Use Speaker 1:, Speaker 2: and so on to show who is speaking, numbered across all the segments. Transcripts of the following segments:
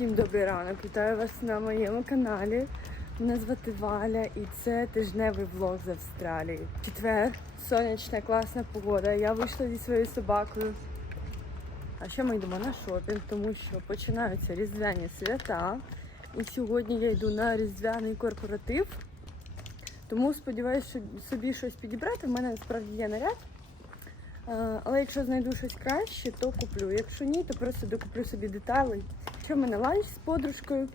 Speaker 1: Всім добрий ранок. Вітаю вас на моєму каналі. Мене звати Валя і це тижневий влог з Австралії. Четвер, сонячна, класна погода. Я вийшла зі своєю собакою. А ще ми йдемо на шопінг, тому що починаються різдвяні свята. І сьогодні я йду на різдвяний корпоратив. Тому сподіваюся, що собі щось підібрати. В мене насправді є наряд. Е, Але якщо знайду щось краще, то куплю. Якщо ні, то просто докуплю собі деталі. Що в мене ланч з подружкою.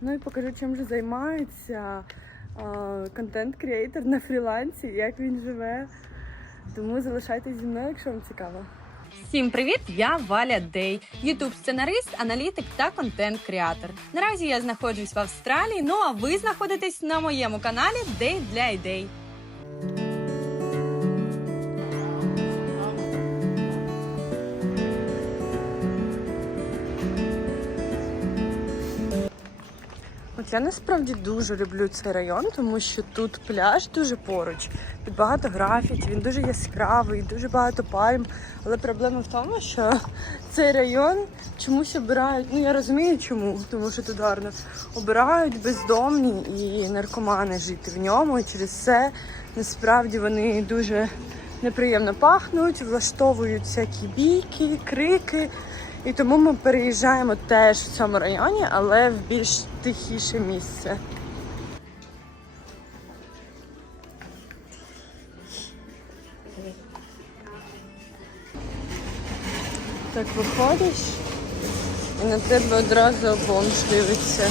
Speaker 1: Ну і покажу, чим же займається контент-креатор на фрілансі, як він живе. Тому залишайтесь зі мною, якщо вам цікаво.
Speaker 2: Всім привіт! Я Валя Дей, ютуб сценарист, аналітик та контент-креатор. Наразі я знаходжусь в Австралії. Ну а ви знаходитесь на моєму каналі Дей для ідей.
Speaker 1: Я насправді дуже люблю цей район, тому що тут пляж дуже поруч, тут багато графіті, він дуже яскравий, дуже багато пальм. Але проблема в тому, що цей район чомусь обирають. Ну я розумію чому, тому що тут гарно обирають бездомні і наркомани жити в ньому. І через це насправді вони дуже неприємно пахнуть, влаштовують всякі бійки, крики. І тому ми переїжджаємо теж в цьому районі, але в більш тихіше місце. Так виходиш і на тебе одразу бомж дивиться.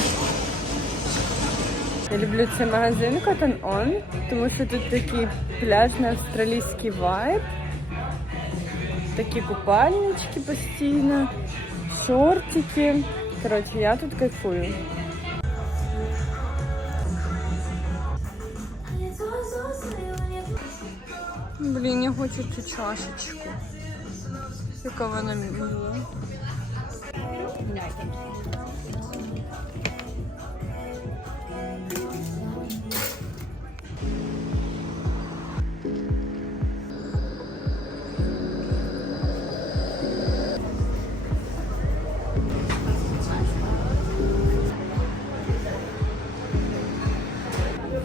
Speaker 1: Я люблю цей магазин Cotton On, тому що тут такий пляжний австралійський вайб. Такі купальнички постійно, шортики. Коротше, я тут кайфую. Блін, я хочу цю чашечку. Яка вона мила.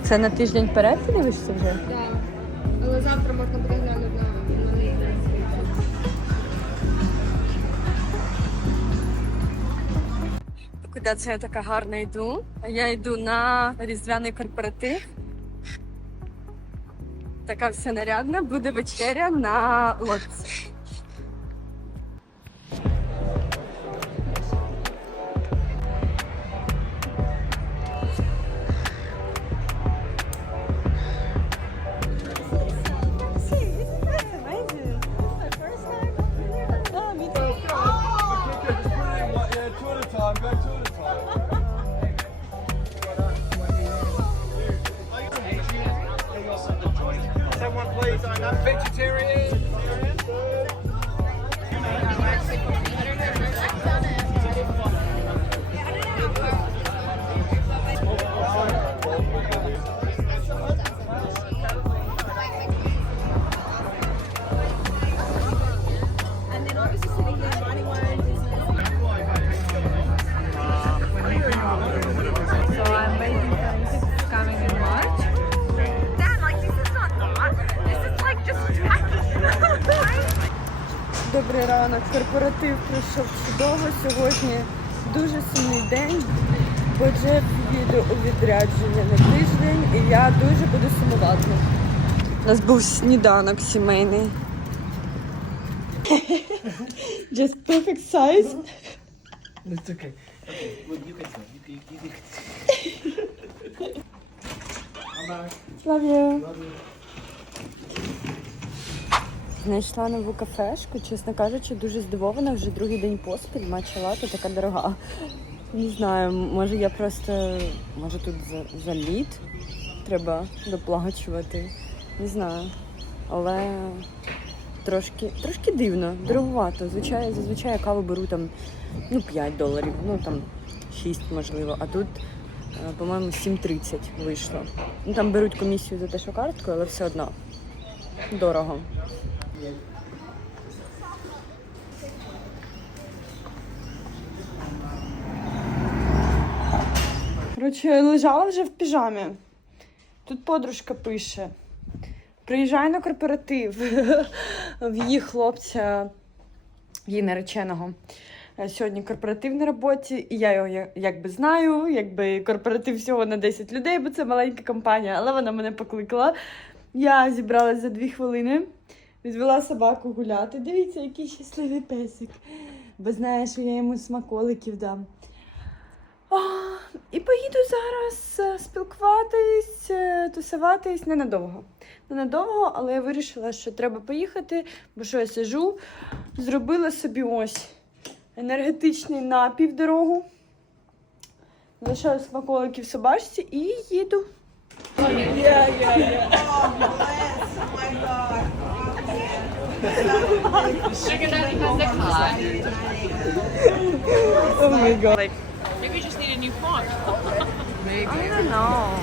Speaker 1: Це на тиждень вперед ти дивишся вже?
Speaker 3: Так. Але завтра можна буде глянути на мене.
Speaker 1: Куди це я така гарна йду? Я йду на різдвяний корпоратив. Така вся нарядна, буде вечеря на лодці. Чудово. Сьогодні дуже сумний день, бо Джеф їде у відрядження на тиждень і я дуже буду сумувати. У нас був сніданок сімейний. Just perfect size.
Speaker 4: It's okay. Okay, well, you can go. You can, you can. I'm back.
Speaker 1: Love you.
Speaker 4: Love you.
Speaker 1: Знайшла нову кафешку, чесно кажучи, дуже здивована. Вже другий день поспіль матча лата така дорога. Не знаю, може я просто може тут за, за лід треба доплачувати. Не знаю. Але трошки, трошки дивно, дороговато. Звичайно, зазвичай я каву беру там ну, 5 доларів, ну там 6 можливо, а тут, е, по-моєму, 7,30 вийшло. Ну там беруть комісію за те, що карткою, але все одно дорого. Коротше, лежала вже в піжамі. Тут подружка пише: приїжджай на корпоратив в її хлопця, її нареченого. Е, Сьогодні корпоратив на роботі, і я його якби знаю, якби корпоратив всього на 10 людей, бо це маленька компанія, але вона мене покликала. Я зібралась за дві хвилини, відвела собаку гуляти. Дивіться, який щасливий песик. Бо знає, що я йому смаколиків дам. А, і поїду зараз е, спілкуватись, е, тусуватись ненадовго. Ненадовго, але я вирішила, що треба поїхати, бо що я сижу, зробила собі ось енергетичний напій в дорогу. Залишаю смаколики в собачці і їду. Oh my god. Like,
Speaker 5: Maybe you just need a new font.
Speaker 1: I don't know.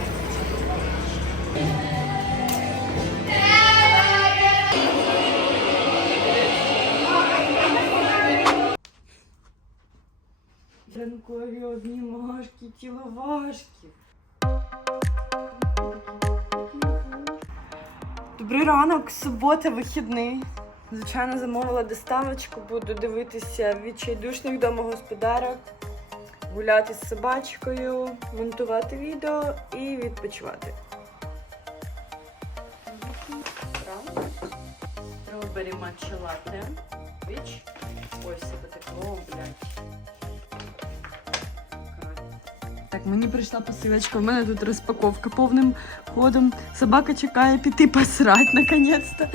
Speaker 1: Ранкові обнімашки, тіловажки. Добрий ранок, субота, вихідний. Звичайно, замовила доставочку, буду дивитися відчайдушних домогосподарок, гуляти з собачкою, монтувати відео і відпочивати. Matcha latte. Віч. Ось це потекло, блядь. Так, мені прийшла посилочка. У мене тут розпаковка повним ходом. Собака чекає піти посрать, наконець-то.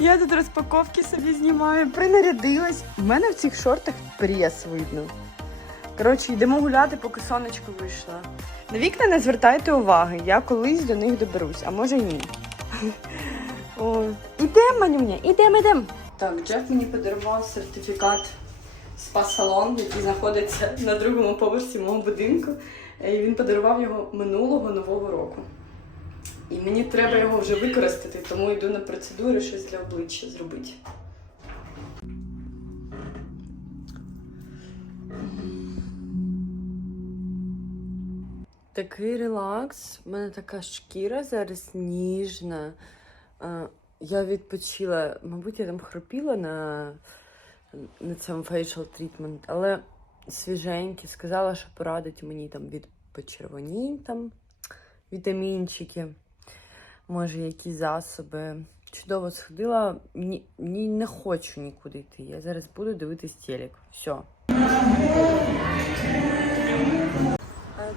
Speaker 1: Я тут розпаковки собі знімаю, принарядилась. У мене в цих шортах прес видно. Коротше, йдемо гуляти, поки сонечко вийшло. На вікна не звертайте уваги, я колись до них доберусь, а може ні. Ідемо, манюня, ідемо, ідемо. Так, Джеф мені подарував сертифікат спа-салон, який знаходиться на другому поверсі мого будинку. І він подарував його минулого нового року. І мені треба його вже використати, тому йду на процедури щось для обличчя зробити. Такий релакс. У мене така шкіра зараз ніжна. Я відпочила, мабуть, я там хропіла на, на цьому facial treatment, але свіженькі. Сказала, що порадить мені там від почервонінь, там вітамінчики, може, якісь засоби. Чудово сходила. Ні, ні, не хочу нікуди йти. Я зараз буду дивитись телек. Все.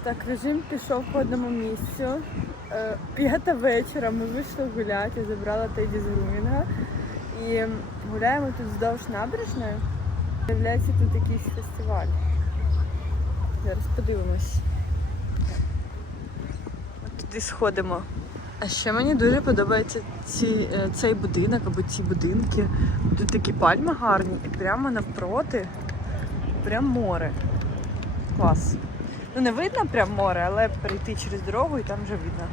Speaker 1: Так, режим пішов по одному місцю. Е, П'ята вечора ми вийшли гуляти, забрала Теді з Грумінга. І гуляємо тут вздовж набережної. З'являється тут якийсь фестиваль. Зараз подивимось. От туди сходимо. А ще мені дуже подобається ці, е, цей будинок або ці будинки. Тут такі пальми гарні і прямо навпроти прям море. Клас. Ну не видно прям море, але перейти через дорогу і там вже видно.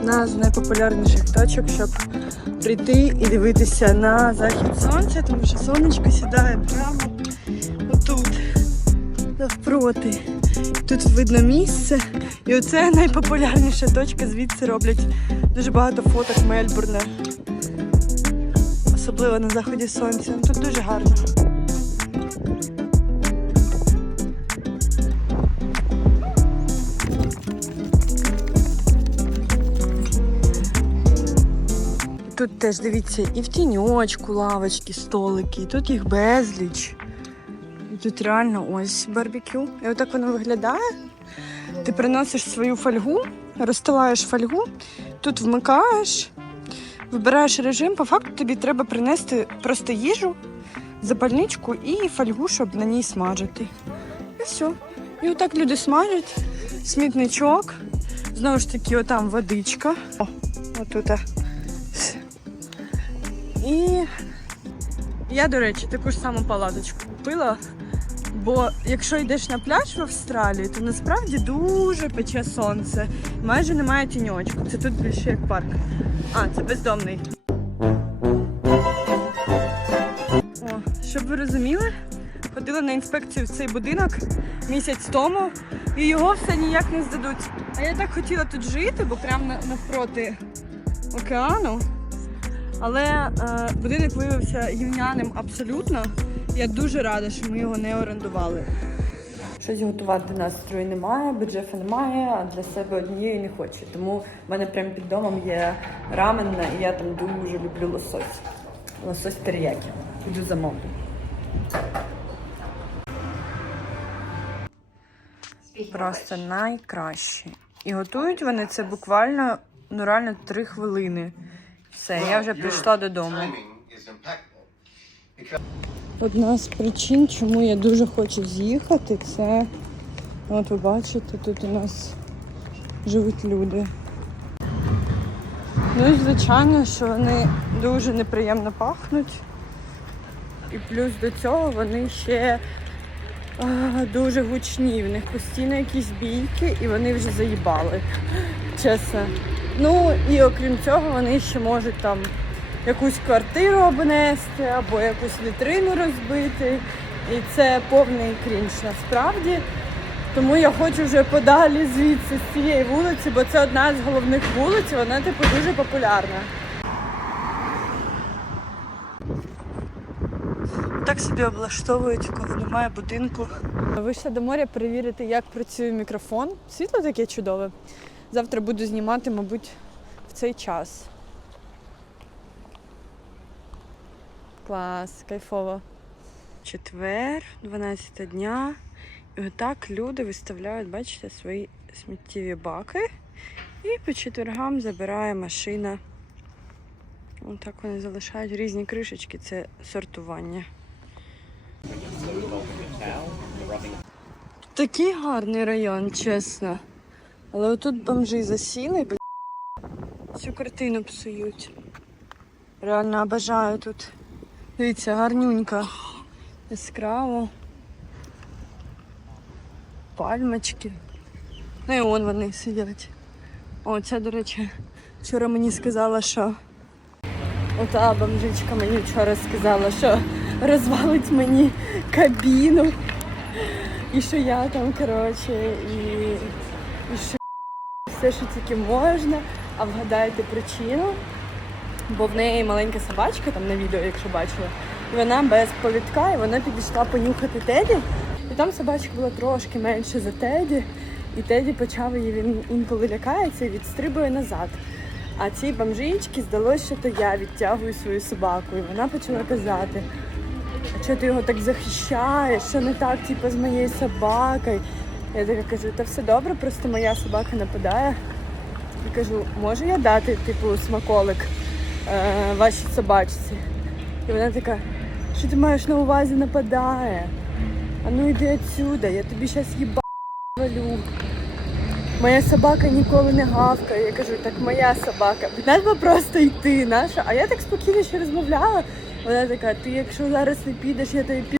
Speaker 1: Одна з найпопулярніших точок, щоб прийти і дивитися на захід сонця, тому що сонечко сідає прямо отут, навпроти. Тут видно місце. І оце найпопулярніша точка, звідси роблять дуже багато фоток Мельбурна. Особливо на заході сонця. Тут дуже гарно. Тут теж дивіться, і в тіньочку лавочки, столики, і тут їх безліч. І тут реально ось барбекю. І отак воно виглядає. Ти приносиш свою фольгу, розстилаєш фольгу, тут вмикаєш, вибираєш режим. По факту тобі треба принести просто їжу, запальничку і фольгу, щоб на ній смажити. І все. І отак люди смажать, смітничок. Знову ж таки, отам водичка. О, отут. І Я, до речі, таку ж саму палаточку купила. Бо якщо йдеш на пляж в Австралії, то насправді дуже пече сонце. Майже немає тіньочку. Це тут більше як парк. А, це бездомний. О, щоб ви розуміли, ходила на інспекцію в цей будинок місяць тому, і його все ніяк не здадуть. А я так хотіла тут жити, бо прямо навпроти океану. Але е, будинок виявився гівняним абсолютно. Я дуже рада, що ми його не орендували. Щось готувати настрою немає, бо Джефа немає, а для себе однієї не хочу. Тому в мене прямо під домом є раменна, і я там дуже люблю лосось. Лосось теріякі. Іду замовлю. Просто найкраще. І готують вони це буквально ну реально три хвилини. Все, я вже прийшла додому. Одна з причин, чому я дуже хочу з'їхати, це от ви бачите, тут у нас живуть люди. Ну і звичайно, що вони дуже неприємно пахнуть. І плюс до цього вони ще а, дуже гучні. В них постійно якісь бійки, і вони вже заїбали. Чесно. Ну і окрім цього, вони ще можуть там якусь квартиру обнести або якусь вітрину розбити. І це повний крінж насправді. Тому я хочу вже подалі звідси з цієї вулиці, бо це одна з головних вулиць, вона типу дуже популярна. Так собі облаштовують, коли немає будинку. Вийшла до моря перевірити, як працює мікрофон. Світло таке чудове. Завтра буду знімати, мабуть, в цей час. Клас, кайфово. Четвер, 12 дня. І отак люди виставляють, бачите, свої сміттєві баки. І по четвергам забирає машина. Отак вони залишають різні кришечки, це сортування. Такий гарний район, чесно. Але отут бомжі засіли, б***. Всю картину псують. Реально обожаю тут. Дивіться, гарнюнька. Яскраво. Пальмочки. Ну і вон вони сидять. О, ця, до речі, вчора мені сказала, що ота бомжичка мені вчора сказала, що розвалить мені кабіну. І що я там, коротше, і, і що все, що тільки можна. А вгадаєте причину? Бо в неї маленька собачка там на відео, якщо бачили, і вона без повідка, і вона підійшла понюхати Теді. І там собачка була трошки менше за Теді, і Теді почав її він інколи лякається і відстрибує назад. А цій бомжичці здалося, що то я відтягую свою собаку. І вона почала казати, чого ти його так захищаєш, що не так, типу, з моєю собакою. Я така кажу, та все добре, просто моя собака нападає. І кажу, можу я дати, типу, смаколик е, вашій собачці? І вона така, що ти маєш на увазі нападає? А ну йди отсюда, я тобі зараз їба валю. Моя собака ніколи не гавкає. Я кажу, так моя собака. Треба просто йти, наша. А я так спокійно ще розмовляла. Вона така, ти якщо зараз не підеш, я тобі пі.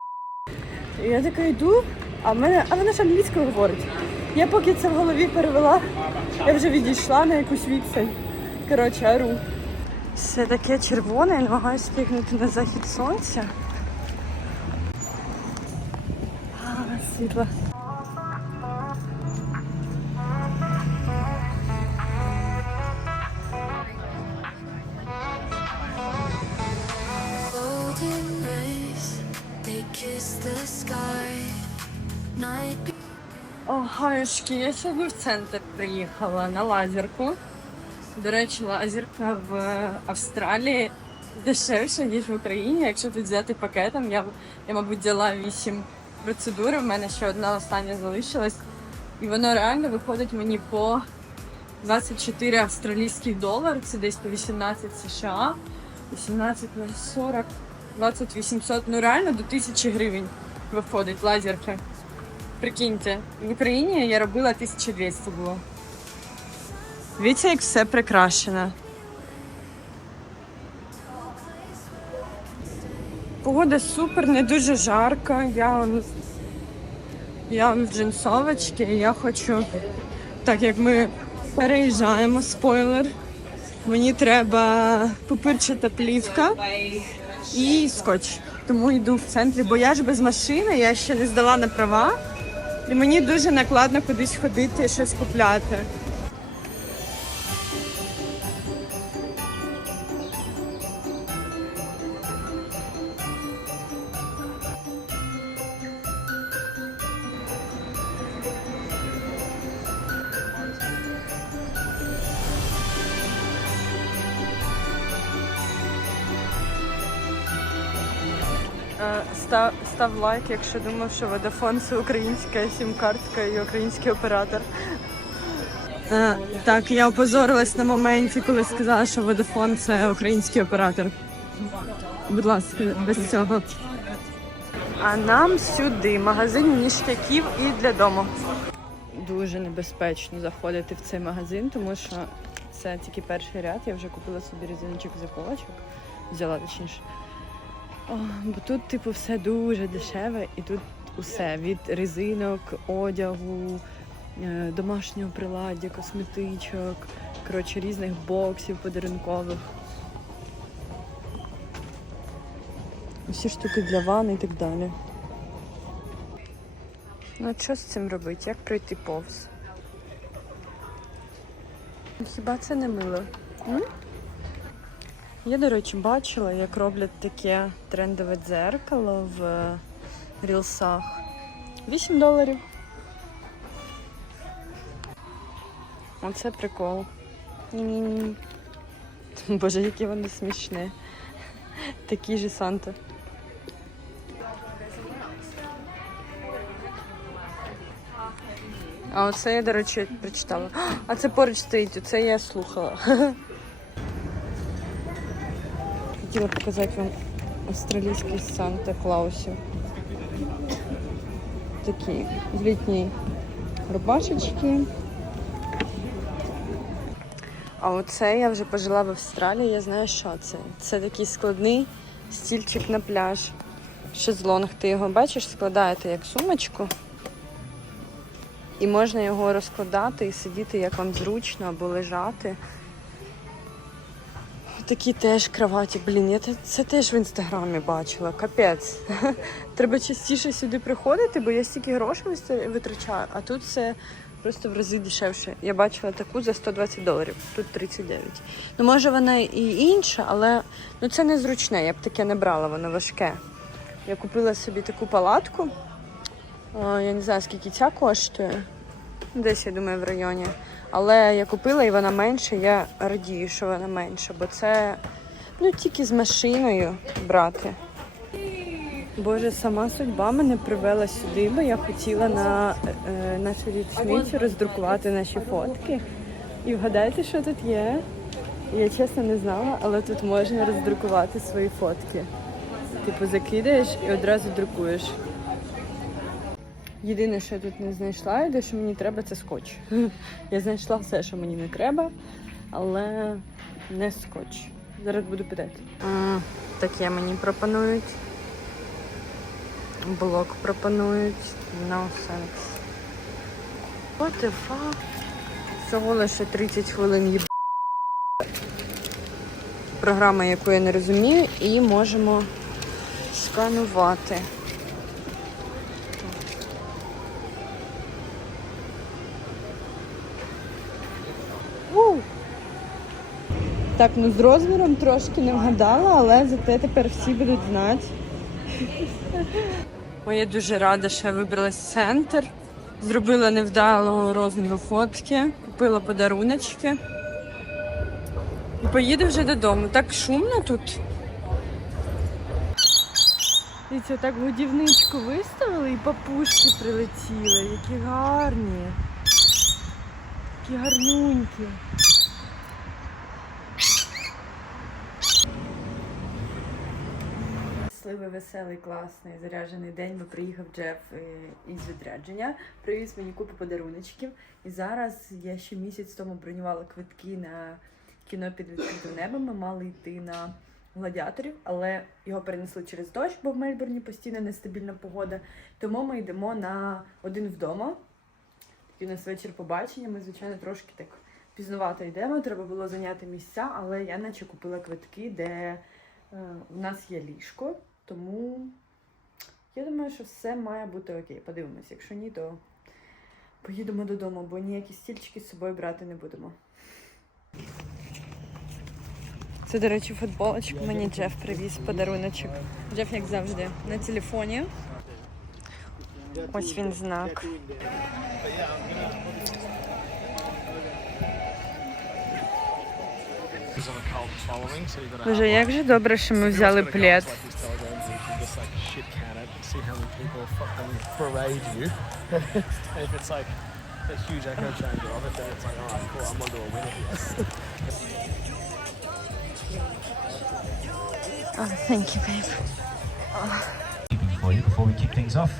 Speaker 1: Я така йду, а в мене, а вона ж англійською говорить. Я поки це в голові перевела, я вже відійшла на якусь відстань. Коротше, ару. Все таке червоне, я намагаюся встигнути на захід сонця. А, світло. О, я сьогодні в центр приїхала на лазерку. До речі, лазерка в Австралії дешевша, ніж в Україні. Якщо тут взяти пакетом, я, я мабуть, взяла 8 процедур, в мене ще одна остання залишилась. І воно реально виходить мені по 24 австралійських долар, це десь по 18 США, 18 на 40, 20 800, ну реально до 1000 гривень виходить лазерка. Прикиньте, в Україні я робила 1200 було. Дивіться, як все прикрашено. Погода супер, не дуже жарко. Я, я в джинсовочці, і я хочу, так як ми переїжджаємо, спойлер. Мені треба пупирчата плівка і скотч. Тому йду в центрі, бо я ж без машини, я ще не здала на права. І мені дуже накладно кудись ходити щось купляти. Став, лайк, якщо думав, що Vodafone це українська сім-картка і український оператор. Е, так, я опозорилась на моменті, коли сказала, що Vodafone це український оператор. Будь ласка, без цього. А нам сюди магазин ніштяків і для дому. Дуже небезпечно заходити в цей магазин, тому що це тільки перший ряд. Я вже купила собі резиночок заколочок, взяла точніше. О, бо тут, типу, все дуже дешеве, і тут усе від резинок, одягу, е, домашнього приладдя, косметичок, коротше, різних боксів подарункових. Усі штуки для ванни і так далі. Ну, а що з цим робити? Як пройти повз? Хіба це не мило? М? Я, до речі, бачила, як роблять таке трендове дзеркало в рілсах. 8 доларів. Оце прикол. Ні-ні-ні. Боже, яке воно смішне. Такий же Санта. А оце я, до речі, прочитала. А це поруч стоїть, оце я слухала. Хотіла показати вам австралійський Санта Клаусів. Такі в літній рубашечки. А оце я вже пожила в Австралії, я знаю, що це. Це такий складний стільчик на пляж. Шезлонг. Ти його бачиш, складаєте як сумочку. І можна його розкладати і сидіти, як вам зручно, або лежати. Такі теж кроваті, блін, я це теж в інстаграмі бачила. Капець. Треба частіше сюди приходити, бо я стільки грошей витрачаю, а тут це просто в рази дешевше. Я бачила таку за 120 доларів, тут 39. Ну, може, вона і інша, але ну, це незручне, я б таке не брала, воно важке. Я купила собі таку палатку. А, Я не знаю, скільки ця коштує. Десь, я думаю, в районі. Але я купила і вона менша, я радію, що вона менша, бо це ну, тільки з машиною брати. Боже, сама судьба мене привела сюди, бо я хотіла на е, нашу річницю роздрукувати наші фотки. І вгадайте, що тут є. Я чесно не знала, але тут можна роздрукувати свої фотки. Типу закидаєш і одразу друкуєш. Єдине, що я тут не знайшла, і де що мені треба, це скотч. Я знайшла все, що мені не треба, але не скотч. Зараз буду питати. Таке мені пропонують. Блок пропонують. No sense. What the fuck? Всього лише 30 хвилин є програма, яку я не розумію, і можемо сканувати. Так, ну з розміром трошки не вгадала, але зате тепер всі будуть знати. Ой, я дуже рада, що я вибрала центр. Зробила невдалого розміру фотки, купила подаруночки. І поїду вже додому. Так шумно тут. І це так годівничку виставили і папушки прилетіли. Які гарні. Які гарнюнькі. Щасливий, веселий, класний, заряджений день, бо приїхав Джеф е, із відрядження, привіз мені купу подаруночків. І зараз я ще місяць тому бронювала квитки на кіно під відкритим небом. Ми мали йти на гладіаторів, але його перенесли через дощ, бо в Мельбурні постійно нестабільна погода. Тому ми йдемо на один вдома. Такий у нас вечір побачення. Ми, звичайно, трошки так пізнувато йдемо. Треба було зайняти місця, але я наче купила квитки, де е, у нас є ліжко. Тому я думаю, що все має бути окей. Подивимось. Якщо ні, то поїдемо додому, бо ніякі стільчики з собою брати не будемо. Це, до речі, футболочка. Мені Джеф привіз подаруночок. Джеф, як завжди, на телефоні. Ось він знак. Боже, як же добре, що ми взяли плед.
Speaker 4: See how many people fucking parade you. and if it's like a huge echo chamber of it, then it's like, alright, cool, I'm onto a winner here.
Speaker 1: Oh, thank you, babe.
Speaker 6: for you before we kick things off.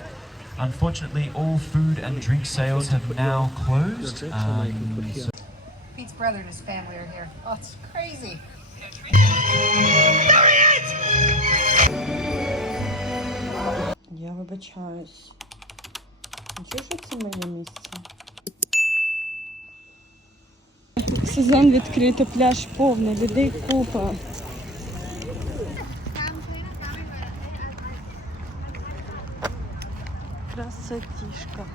Speaker 6: Unfortunately, all food and drink sales have now closed. Um, so
Speaker 7: Pete's brother and his family are here. Oh, it's crazy.
Speaker 1: Я вибачаюсь. Чого ж це моє місце? Сезон відкрито, пляж повний, людей купа. Красотішка.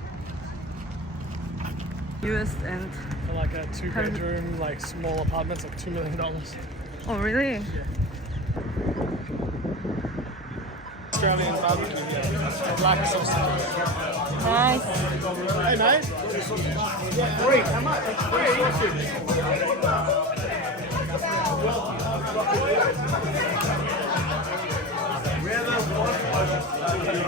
Speaker 1: US End.
Speaker 4: Like a two bedroom, like small apartment, it's like two million dollars.
Speaker 1: Oh, really?
Speaker 4: Australian barbecue here. Black.
Speaker 1: Nice.
Speaker 4: Hey, nice. Yeah, free. How much? It's free.